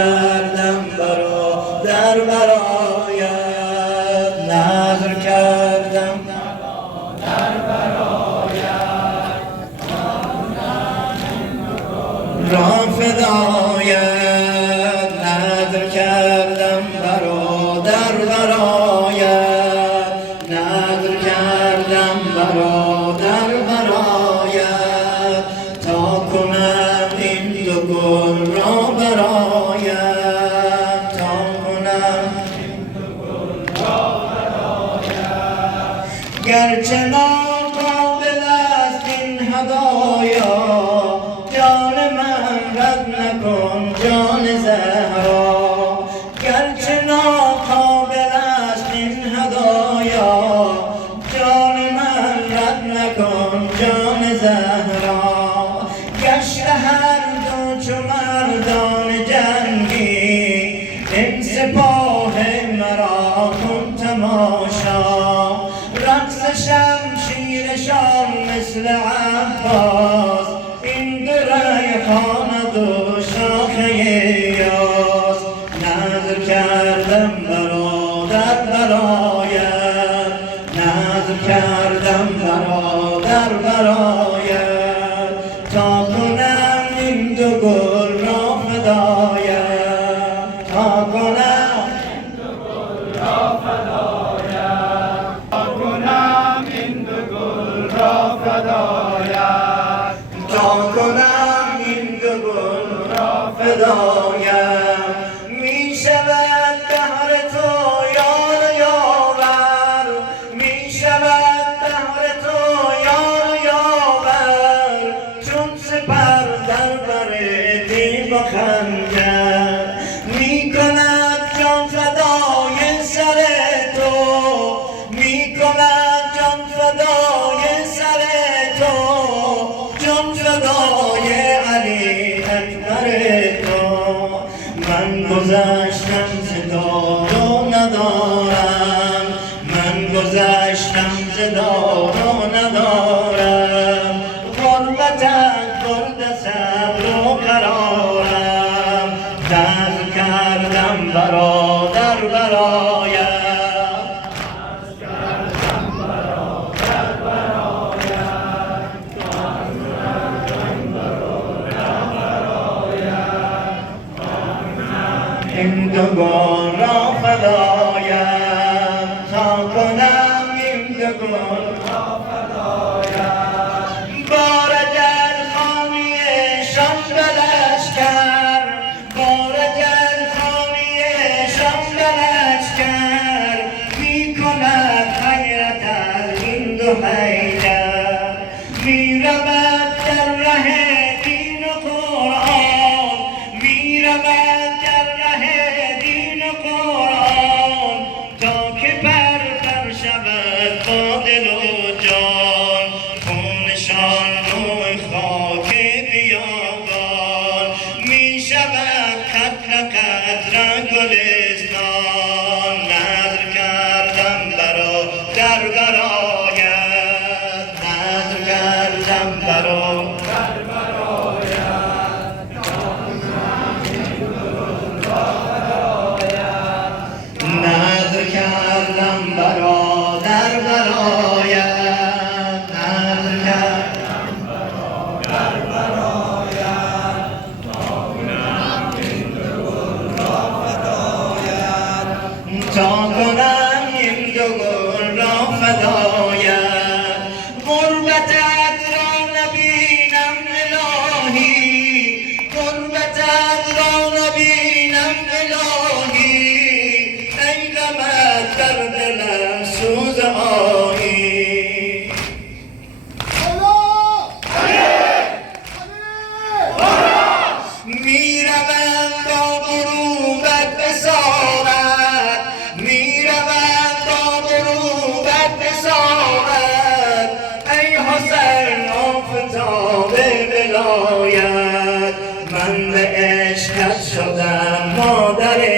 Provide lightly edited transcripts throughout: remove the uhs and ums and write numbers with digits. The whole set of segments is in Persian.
کردم در برایت نذر کردم در برایت را فدایت نذر کردم در برایت نذر کردم در برایت تا کنم این دو گل را گرچه ناقابل است این هدایا جان من رد نکن جان زهرا گرچه ناقابل است این هدایا جان من رد نکن جان زهرا گشت هر دو چو مردان جنگی این سپاه مرا کن تماشا رقص شمشیرشان مثل عباس این دو ریحان دو شاخه یاس نذر کردم در برایت نذر کردم در برایت تا کنم این دو گل را فدایت تا کنم این دو گل را فدایت تا کنم این دو گل را فدایت می شود بهر تو یار و یاور می شود بهر تو یار و یاور چون سپر در بر تیغ و خنجر می کند جان فدای سر تو می کند جان فدای سر تو جان فدای علی اکبر تو من گذشتم ز دار و ندارم من گذشتم ز دار و ندارم غربتت برد صبر و قرارم نذر کردم در برایت این دو گل را فدایت تا کنم این دو گل را فدایت بارد خانیشان به لشکر بارد خانیشان به لشکر می کند حیرت از این دو حیدر می رود در ره دین و قرآن می رود تا که پر شود با دل و جان خونشان روی خاک بیابان می شود قطره قطره گلستان نذر کردم در برایت نذر کردم در نذر کردم در برایت نذر کردم در برایت تا کنم این دو گل را فدایت غربتت را نبینم الهی غربتت را نبینم الهی در دلم سوز آیی می روم با غروبت بسارت می روم با غروبت بسارت ای حسین آفتاب ولایت من به عشقت شدم مادر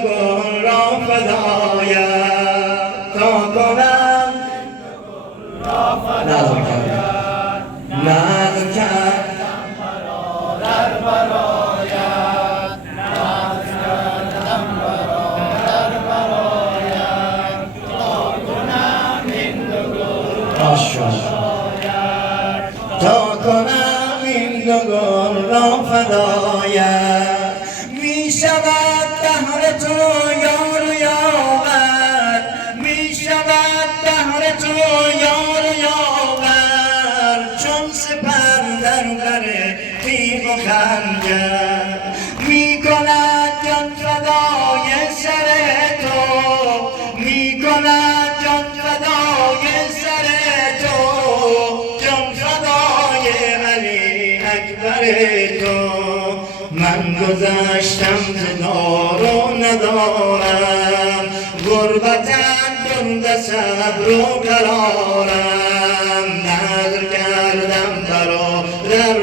گل را فدایم تا کنم نظر کردم برادر برایت نظر کردم برادر برایت تا کنم این دو گل را فدایت تا کنم این دو گل را فدایت می شود دهر تو یار و یاور می شود دهر تو یار و یاور چون سپر در بر تیغ و خنجر می کند جان فدای سر تو می کند جان فدای سر تو جان فدای علی اکبر تو من گذشتم ز دار و ندارم غربتم درد صبر و قرارم نذر کردم برادر